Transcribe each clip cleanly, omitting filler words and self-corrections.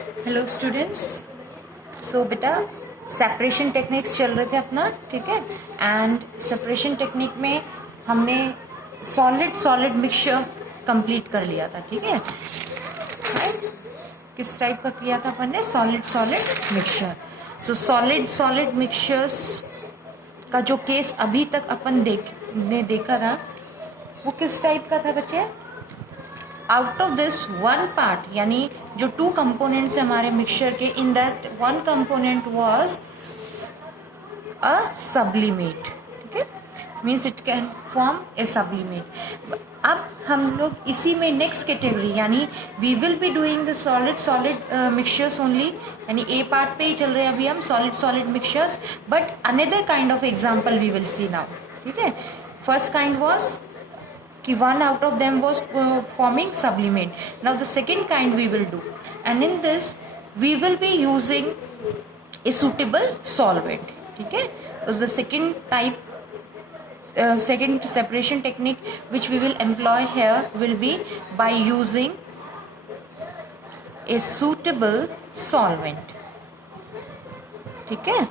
Hello students. सो बेटा separation techniques चल रहे थे अपना, ठीक है। एंड सेपरेशन टेक्निक में हमने सॉलिड सॉलिड मिक्सचर कंप्लीट कर लिया था, ठीक है। किस टाइप का किया था अपन ने? Solid solid mixture. सो सॉलिड सॉलिड मिक्सचर्स का जो केस अभी तक अपन देखा था वो किस टाइप का था बच्चे? Out of this one part, यानी जो टू कंपोनेंट्स है हमारे मिक्सचर के, in that one component was a sublimate, ठीक है। Means it can form a sublimate. अब हम लोग इसी में नेक्स्ट कैटेगरी, यानी we will be doing the solid solid mixtures only, यानी ए पार्ट पे ही चल रहे हैं अभी हम solid solid mixtures, but another kind of example we will see now, ठीक है। फर्स्ट काइंड वॉज कि one out of them was forming sublimate. Now the second kind we will do, and in this we will be using a suitable solvent, ठीक है। So the second type, second separation technique which we will employ here will be by using a suitable solvent, ठीक है।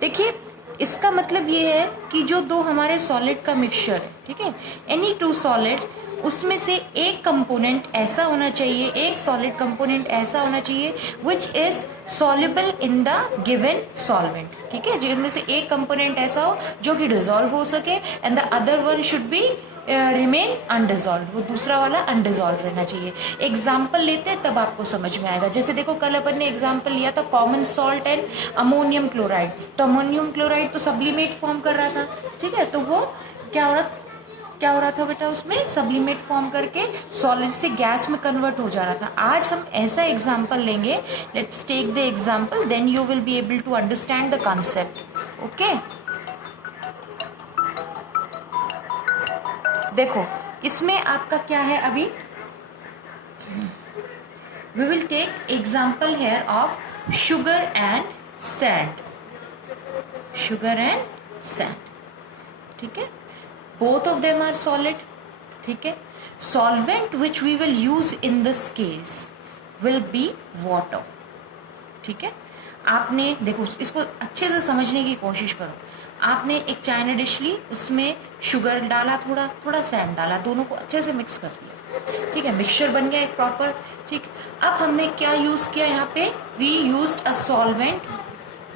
देखिए इसका मतलब ये है कि जो दो हमारे सॉलिड का मिक्सचर है, ठीक है, एनी टू सॉलिड, उसमें से एक कंपोनेंट ऐसा होना चाहिए, एक सॉलिड कंपोनेंट ऐसा होना चाहिए which is soluble in the given solvent, ठीक है। जिनमें से एक कंपोनेंट ऐसा हो जो कि डिसॉल्व हो सके and the other one should be remain undissolved, वो दूसरा वाला अनडिजॉल्व रहना चाहिए। एग्जाम्पल लेते हैं तब आपको समझ में आएगा। जैसे देखो कल अपन ने एग्जाम्पल लिया था common salt and ammonium chloride, तो अमोनियम क्लोराइड तो सब्लिमेट फॉर्म कर रहा था, ठीक है। तो वो क्या हो रहा था बेटा? उसमें सब्लिमेट फॉर्म करके सॉलिड से गैस में कन्वर्ट हो जा रहा था। आज हम ऐसा एग्जाम्पल लेंगे, let's take the example, then you will be able to understand the concept, okay. देखो इसमें आपका क्या है अभी, we will take example here of sugar and sand, sugar and sand, ठीक है। Both of them are solid, ठीक है। Solvent which we will use in this case will be water, ठीक है। आपने देखो इसको अच्छे से समझने की कोशिश करो। आपने एक चाइना डिश ली, उसमें शुगर डाला, थोड़ा थोड़ा सैंड डाला, दोनों को अच्छे से मिक्स कर दिया, ठीक है। मिक्सचर बन गया एक प्रॉपर, ठीक। अब हमने क्या यूज किया यहाँ पे? We use a solvent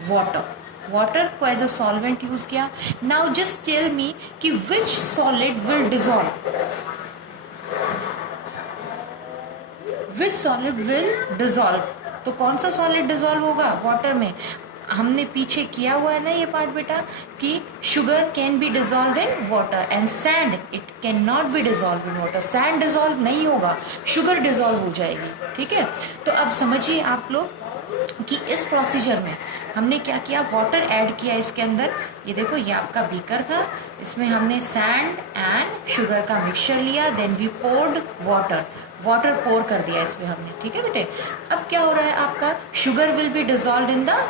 water, water को एज अ सॉल्वेंट यूज किया। नाउ जस्ट टेल मी कि which solid will dissolve, which solid will dissolve, तो कौन सा सॉलिड डिसॉल्व होगा? वाटर में। हमने पीछे किया हुआ है ना ये पार्ट बेटा कि sugar can be dissolve in water and sand it can not be dissolve in water. Sand dissolve नहीं होगा, शुगर डिसॉल्व हो जाएगी, ठीक है। तो अब समझिए आप लोग कि इस प्रोसीजर में हमने क्या किया, वाटर ऐड किया इसके अंदर। ये देखो ये आपका बीकर था, इसमें हमने सैंड एंड शुगर का मिक्सचर लिया, then we poured water, water pour कर दिया इसमें हमने, ठीक है बेटे। अब क्या हो रहा है आपका, sugar will be dissolve in the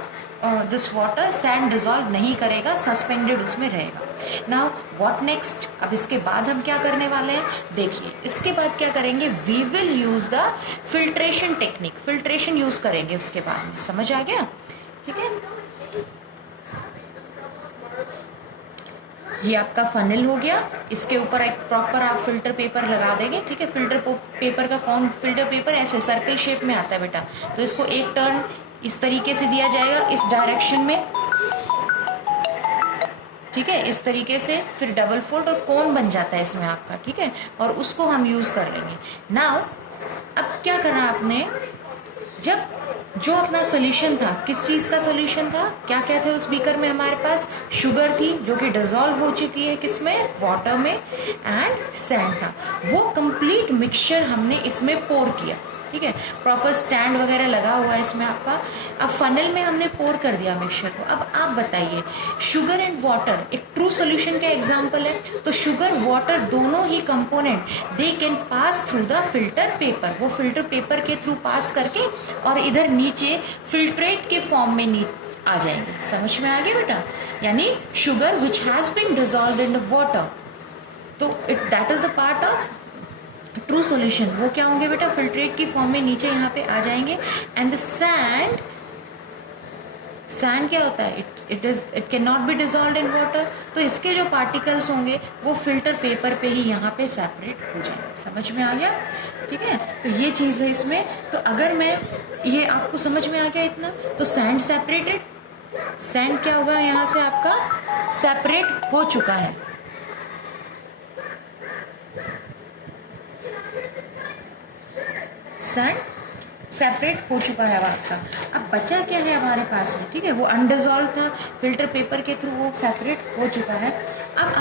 this water, sand dissolve नहीं करेगा, सस्पेंडेड उसमें रहेगा। Now what next? अब इसके बाद हम क्या करने वाले हैं, देखिए इसके बाद क्या करेंगे, we will use the filtration technique, filtration use करेंगे उसके बाद में, समझ आ गया, ठीक है। ये आपका फनल हो गया, इसके ऊपर एक प्रॉपर आप फिल्टर पेपर लगा देंगे, ठीक है। फिल्टर पेपर का कौन फिल्टर पेपर ऐसे सर्कल शेप में आता है बेटा, तो इसको एक टर्न इस तरीके से दिया जाएगा, इस डायरेक्शन में, ठीक है, इस तरीके से, फिर डबल फोल्ड और कोन बन जाता है इसमें आपका, ठीक है, और उसको हम यूज कर लेंगे। नाउ अब क्या करना आपने, जब जो अपना सोल्यूशन था, किस चीज का सोल्यूशन था, क्या क्या थे उस बीकर में? हमारे पास शुगर थी जो कि डिसॉल्व हो चुकी है किसमें? वाटर में, एंड सैंड था। वो कंप्लीट मिक्सचर हमने इसमें पोर किया, ठीक है। प्रॉपर स्टैंड वगैरह लगा हुआ है इसमें आपका। अब फनल में हमने पोर कर दिया मिक्सचर को। अब आप बताइए, शुगर एंड वाटर एक ट्रू सॉल्यूशन का एग्जांपल है, तो शुगर वाटर दोनों ही component they can pass through the filter paper, वो फिल्टर पेपर के थ्रू पास करके और इधर नीचे फिल्ट्रेट के फॉर्म में आ जाएंगे। समझ में आ गया बेटा? यानी sugar which has been dissolved in the water, तो that is a part of true solution वो क्या होंगे बेटा, फिल्ट्रेट की फॉर्म में नीचे यहाँ पे आ जाएंगे। एंड द सैंड क्या होता है, it can not be dissolve in water, तो इसके जो पार्टिकल्स होंगे वो फिल्टर पेपर पे ही यहाँ पे सेपरेट हो जाएंगे। समझ में आ गया, ठीक है। तो ये चीज़ है इसमें। तो अगर मैं ये आपको समझ में आ गया इतना, तो सैंड सेपरेटेड, सैंड क्या होगा यहाँ से आपका सेपरेट हो चुका है। सैंड सेपरेट हो चुका है आपका। अब बचा क्या है हमारे पास में, ठीक है, वो अनडिजॉल्व था, फिल्टर पेपर के थ्रू वो सेपरेट हो चुका है। अब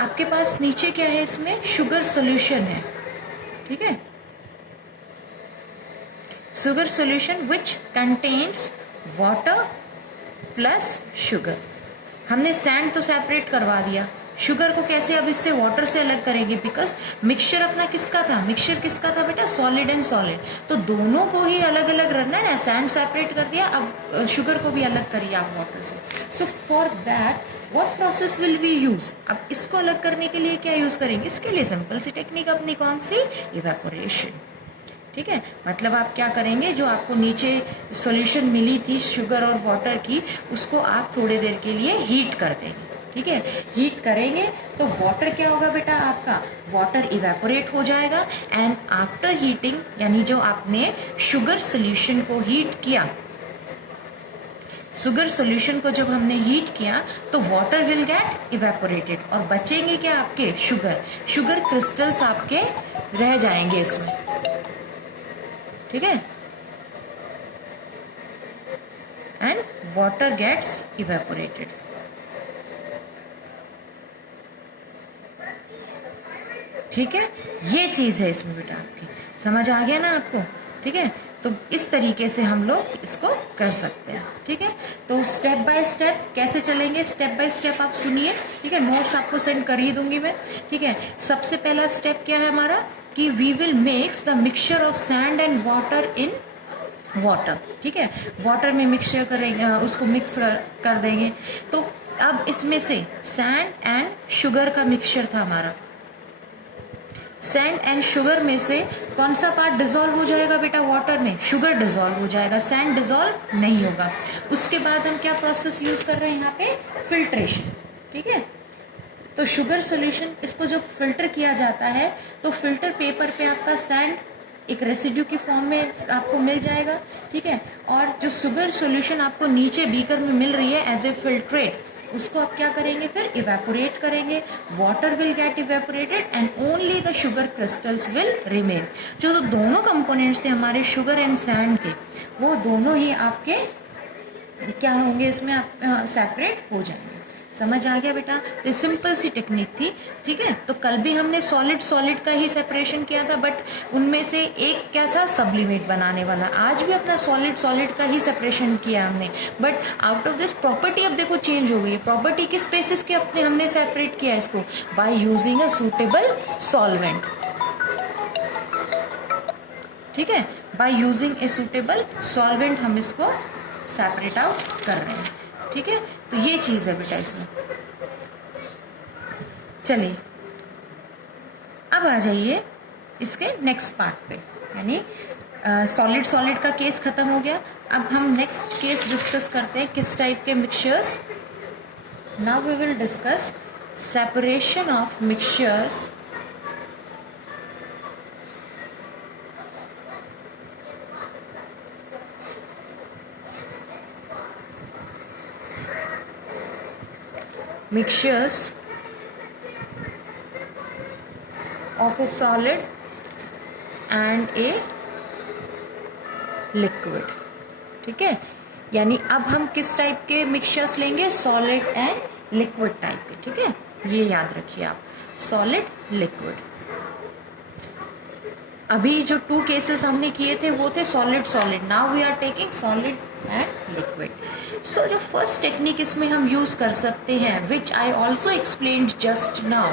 आपके पास नीचे क्या है, इसमें शुगर सॉल्यूशन है, ठीक है, sugar solution which contains water plus sugar. हमने सैंड तो सेपरेट करवा दिया, शुगर को कैसे अब इससे वाटर से अलग करेंगे, बिकॉज मिक्सचर अपना किसका था, मिक्सचर किसका था बेटा, सॉलिड एंड सॉलिड, तो दोनों को ही अलग अलग रखना है ना। सैंड सेपरेट कर दिया, अब शुगर को भी अलग करिए आप वाटर से। So for that what process will we use, अब इसको अलग करने के लिए क्या यूज करेंगे, इसके लिए सिंपल सी टेक्निक अपनी कौन सी, इवेपोरेशन, ठीक है। मतलब आप क्या करेंगे, जो आपको नीचे सॉल्यूशन मिली थी शुगर और वाटर की, उसको आप थोड़ी देर के लिए हीट कर देंगे, ठीक है। हीट करेंगे तो वाटर क्या होगा बेटा आपका, वाटर इवेपोरेट हो जाएगा। एंड आफ्टर हीटिंग, यानी जो आपने शुगर सॉल्यूशन को हीट किया, शुगर सॉल्यूशन को जब हमने हीट किया तो वाटर विल गेट इवेपोरेटेड, और बचेंगे क्या आपके शुगर क्रिस्टल्स आपके रह जाएंगे इसमें, ठीक है। एंड वाटर गेट्स इवेपोरेटेड, ठीक है। ये चीज़ है इसमें बेटा आपकी, समझ आ गया ना आपको, ठीक है। तो इस तरीके से हम लोग इसको कर सकते हैं, ठीक है। तो स्टेप बाय स्टेप कैसे चलेंगे, स्टेप बाय स्टेप आप सुनिए, ठीक है। नोट्स आपको सेंड कर ही दूंगी मैं, ठीक है। सबसे पहला स्टेप क्या है हमारा, कि we will mix the mixture of sand and water in water, ठीक है। वाटर में मिक्सचर करेंगे, उसको मिक्स कर देंगे। तो अब इसमें से सैंड एंड शुगर का मिक्सचर था हमारा, सैंड एंड शुगर में से कौन सा पार्ट डिजोल्व हो जाएगा बेटा, वाटर में शुगर डिजोल्व हो जाएगा, सैंड डिजोल्व नहीं होगा। उसके बाद हम क्या प्रोसेस यूज कर रहे हैं यहाँ पे, फिल्ट्रेशन, ठीक है। तो शुगर सॉल्यूशन, इसको जब फिल्टर किया जाता है तो फिल्टर पेपर पे आपका सैंड एक रेसिड्यू की फॉर्म में आपको मिल जाएगा, ठीक है। और जो शुगर सॉल्यूशन आपको नीचे बीकर में मिल रही है एज ए फिल्ट्रेट, उसको आप क्या करेंगे, फिर इवेपोरेट करेंगे, water will get evaporated and only the sugar crystals will remain. जो दोनों कंपोनेंट्स थे हमारे शुगर एंड सैंड के, वो दोनों ही आपके क्या होंगे, इसमें आप सेपरेट हो जाएंगे। समझ आ गया बेटा, तो सिंपल सी टेक्निक थी, ठीक है। तो कल भी हमने सॉलिड का ही सेपरेशन किया था, बट उनमें से एक क्या था, सब्लिमेट बनाने वाला। आज भी अपना सॉलिड का ही सेपरेशन किया हमने, but out of this property अब देखो चेंज हो गई है। प्रॉपर्टी किस बेसिस के अपने हमने सेपरेट किया इसको, by using a suitable solvent, ठीक है। By using a suitable solvent हम इसको सेपरेट आउट कर रहे हैं, ठीक है। तो ये चीज़ है बेटा इसमें। चलिए अब आ जाइए इसके नेक्स्ट पार्ट पे, यानी सॉलिड का केस खत्म हो गया। अब हम नेक्स्ट केस डिस्कस करते हैं, किस टाइप के mixtures. Now we will discuss separation of mixtures of a solid and a liquid, ठीक है। यानी अब हम किस टाइप के मिक्सचर्स लेंगे, सॉलिड एंड लिक्विड टाइप के, ठीक है। ये याद रखिए आप, सॉलिड लिक्विड। अभी जो 2 केसेस हमने किए थे वो थे solid, now we are taking solid and liquid. So जो फर्स्ट टेक्निक इसमें हम यूज कर सकते हैं, which I also explained just now,